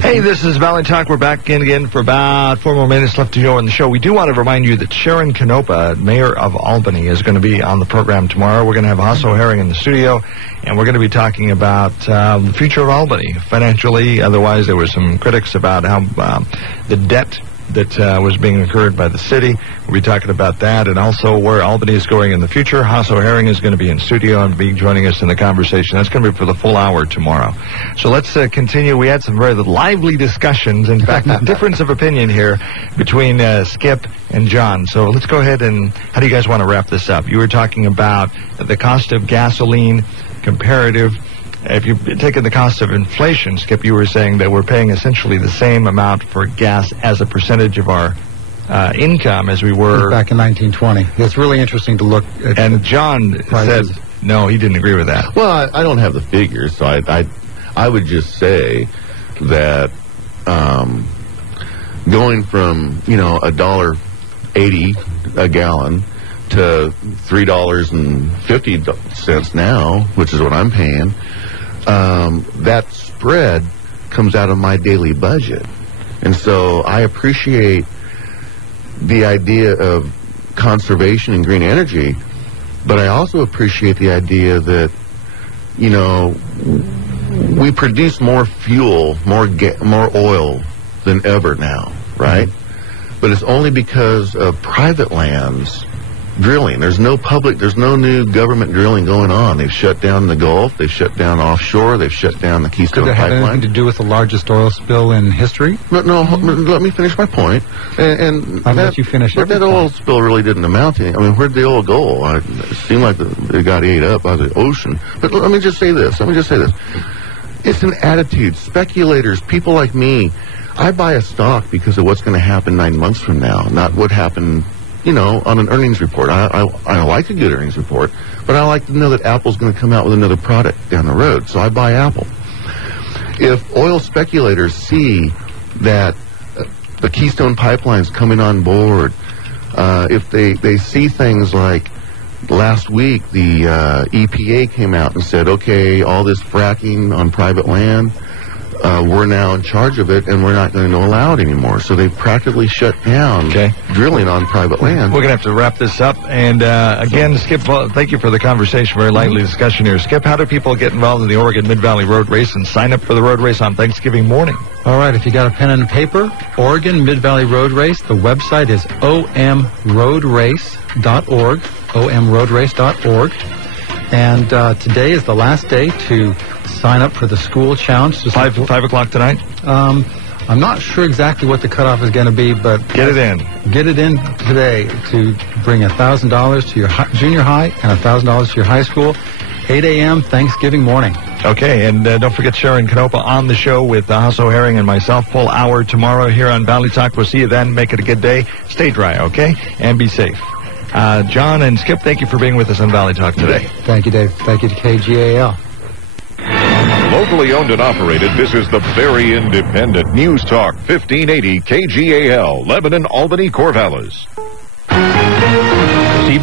Hey, this is Valley Talk. We're back in again for about 4 more minutes left to go on the show. We do want to remind you that Sharon Canopa, Mayor of Albany, is going to be on the program tomorrow. We're going to have Hasso Herring in the studio, and we're going to be talking about the future of Albany financially. Otherwise, there were some critics about how the debt that was being incurred by the city. We'll be talking about that and also where Albany is going in the future. Hasso Herring is going to be in studio and be joining us in the conversation. That's going to be for the full hour tomorrow. So let's continue. We had some very lively discussions. In fact, a difference of opinion here between Skip and John. So let's go ahead and how do you guys want to wrap this up? You were talking about the cost of gasoline comparative. If you take in the cost of inflation, Skip, you were saying that we're paying essentially the same amount for gas as a percentage of our income as we were back in 1920. It's really interesting to look at. And John said, no, he didn't agree with that. Well, I don't have the figures, so I would just say that going from $1.80 a gallon to $3.50 now, which is what I'm paying. That spread comes out of my daily budget. And so I appreciate the idea of conservation and green energy, but I also appreciate the idea that, we produce more fuel, more oil than ever now, right? But it's only because of private lands drilling. There's no new government drilling going on. They've shut down the Gulf. They've shut down offshore. They've shut down the Keystone Pipeline. Could that have anything to do with the largest oil spill in history? No, let me finish my point. And I'll let you finish. But that oil spill really didn't amount to anything. I mean, where'd the oil go? It seemed like it got ate up by the ocean. But let me just say this. It's an attitude. Speculators, people like me, I buy a stock because of what's going to happen 9 months from now, not what happened on an earnings report. I like a good earnings report, but I like to know that Apple's going to come out with another product down the road, so I buy Apple. If oil speculators see that the Keystone Pipeline's coming on board, if they see things like last week the EPA came out and said, okay, all this fracking on private land, we're now in charge of it, and we're not going to allow it anymore. So they've practically shut down drilling on private land. We're going to have to wrap this up. And again, Skip, thank you for the conversation. Very lively discussion here. Skip, how do people get involved in the Oregon Mid-Valley Road Race and sign up for the road race on Thanksgiving morning? All right, if you got a pen and paper, Oregon Mid-Valley Road Race, the website is omroadrace.org, omroadrace.org. And today is the last day to sign up for the school challenge. 5 o'clock tonight? I'm not sure exactly what the cutoff is going to be, but get it in. Get it in today to bring $1,000 to your junior high and $1,000 to your high school. 8 a.m. Thanksgiving morning. Okay, and don't forget Sharon Canopa on the show with Hasso Herring and myself. Full hour tomorrow here on Valley Talk. We'll see you then. Make it a good day. Stay dry, okay? And be safe. John and Skip, thank you for being with us on Valley Talk today. Thank you, Dave. Thank you to KGAL. Locally owned and operated, this is the very independent News Talk 1580 KGAL, Lebanon, Albany, Corvallis.